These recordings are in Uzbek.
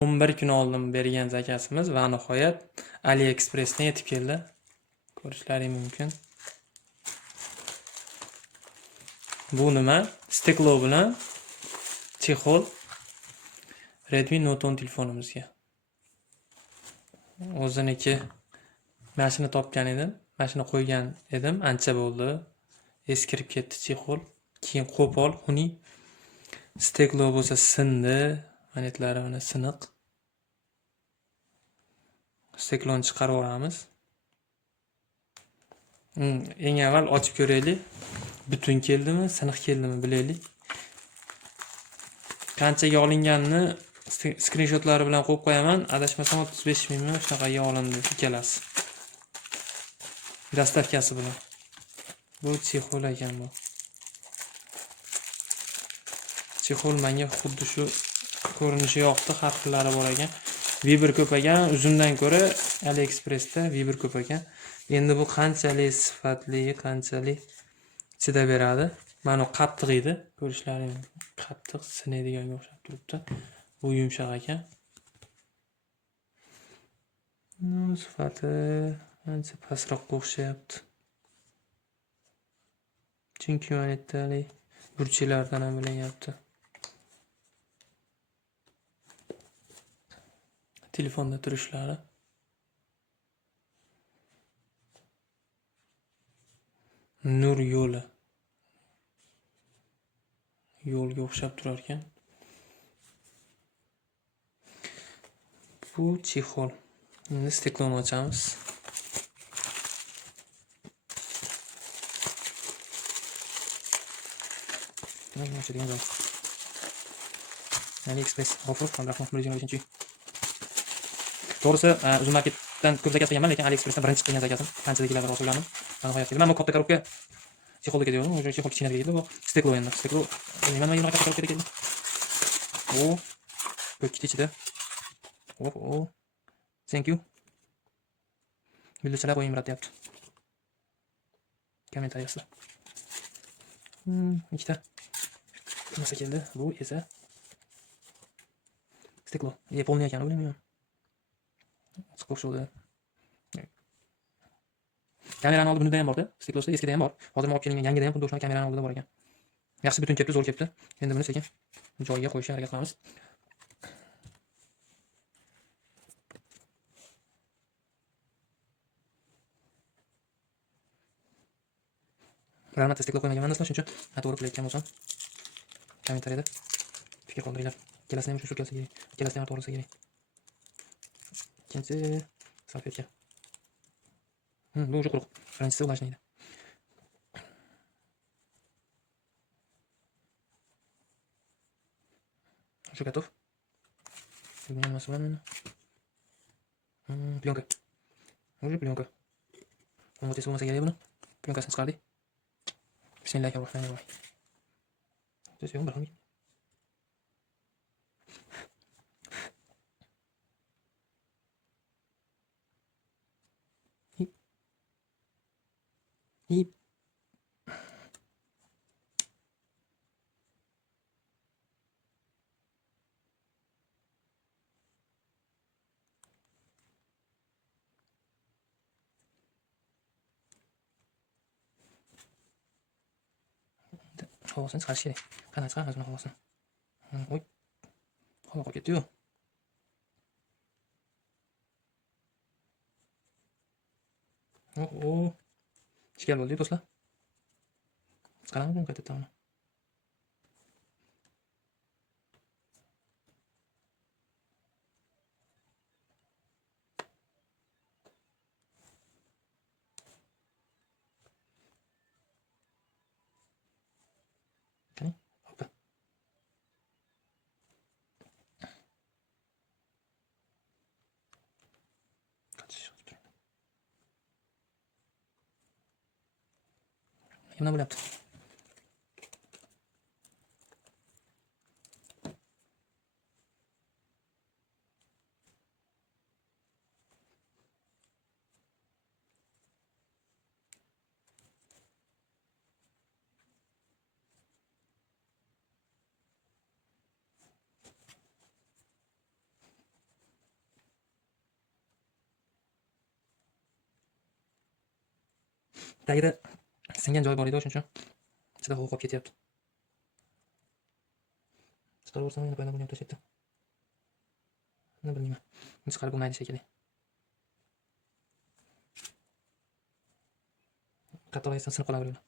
11 kun oldin bergan zakasimiz va nihoyat AliExpressdan yetib keldi. Ko'rishlaring mumkin. Bu nima? Steklo bilan chexol Redmi Note 10 telefonimizga. O'ziniki mashina topgan edim. Mashina qo'ygan edim, ancha bo'ldi. Eskirib ketdi chexol. Keyin qo'pol, uning steklo bo'lsa sindi, manetlari mana siniq. Stekloni chiqarib olamiz. Eng avval ochib ko'raylik. Butun keldimi, siniq keldimi bilaylik. Qanchaga olinganini skrinshotlar bilan qo'yib qo'yaman. Adashmasam 35 mingmi shunaqaga olindi ikkalasi. Dastavkasi bilan. Bu chexol ekan bu. Chexol menga xuddi shu ko'rinishi yoqdi, harflari bor ekan. Vibr ko'p ekan, uzundan ko'ra AliExpressda Vibr ko'p ekan. Endi bu qanchalik sifatli, qanchalik chidab beradi. Mana qattiq edi, ko'rishlaring qattiq sinadigan o'xshab turibdi. Bu yumshoq ekan. Sifati ancha pastroqqa o'xshayapti. Chunki manetali burchlardan ham bilinyapti. Telefonda turishlari. Nur yo'li. Yo'lga o'xshab turar ekan. Bu chexol. Endi stekloni ochamiz. AliExpress offer rahmat birinchi. To'g'risi, uzun marketdan ko'p zakas qilganman, lekin AliExpressdan birinchi qilgan zakasim qanchaligilarni ro'yxatladim. Nihoyat keldi. Men bu katta korobka chexolga keldi. O'sha chexol kichkinaga keldi. Bu steklo endi. Steklo nima katta korobka keldi. O, paket ichida. Oh. Thank you. Bildirchilar o'yin yaratyapti. Kommentariyasida. Ikkita narsa keldi. Bu esa steklo. Polni ekan, bilmayman. Chiqib sho'da. Kamerani oldi bunida ham bor-da. Steklosi eskida ham bor. Hozir olib kelingan yangida ham xuddi o'sha kamerani oldida bor ekan. Yaxshi butun kelibdi, zo'r kelibdi. Endi buni sekin joyiga qo'yishga harakat qilamiz. Rahmat, steklo qo'ymaganman do'stlar, shuning uchun to'g'ri qilayotgan bo'lsam kommentariyada fikr qoldiringlar. Ikkalasini ham shu kelsa kerak. Ikkalasini ham to'g'risi kerak. Ikkinchi salfetka. Bu уже quruq. Birinchisi ulashmaydi. Уже готов. Сегодня у нас с вами пленка. Уже пленка. Вот если у нас я ебну, пленка с складой. Bismillahirrahmanirrahim. Здесь я убрал. И havosini chiqarish kerak. Qanday chiqaramiz buni havosini? Oy. Havo qolib ketdi-yu. Oh. Ishkal bo'ldi do'stlar. Chiqaramizmi qaytadan? Nima bo'lyapti? Tagida singan joy bor edi, shuning uchun ichida havo qolib ketyapti. Chiqarib o'rsam yana paydo bo'lgan tashlayapti. Nima bilmayman. Buni chiqarib bo'lmaydi shekilli. Qattiqlaysan sinib qolaveradi.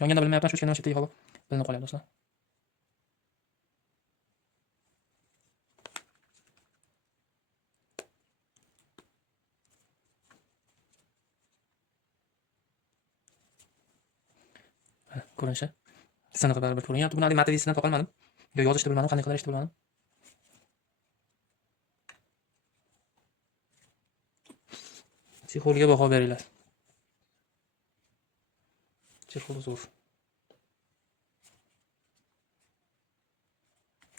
Yonganda bilmayapman, shu kichkina chetdagi havo bilinib qolyapti do'stlar. Ko'rinishi siniqib baribir ko'rinyapti. Buni hali matavisidan topolmadim. Yo yozishni bilmadim, qanday qilib ishni bilmadim. Chexolga baho beringlar. Chexol zo'r.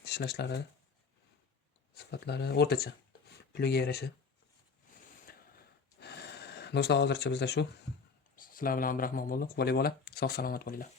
Ishlashlari, sifatlari o'rtacha. Puliga yarasha. Do'stlar, hozircha bizda shu. Sizlar bilan Abdurahmon bo'ldi. Quvvali bola, sog' salomat bo'linglar.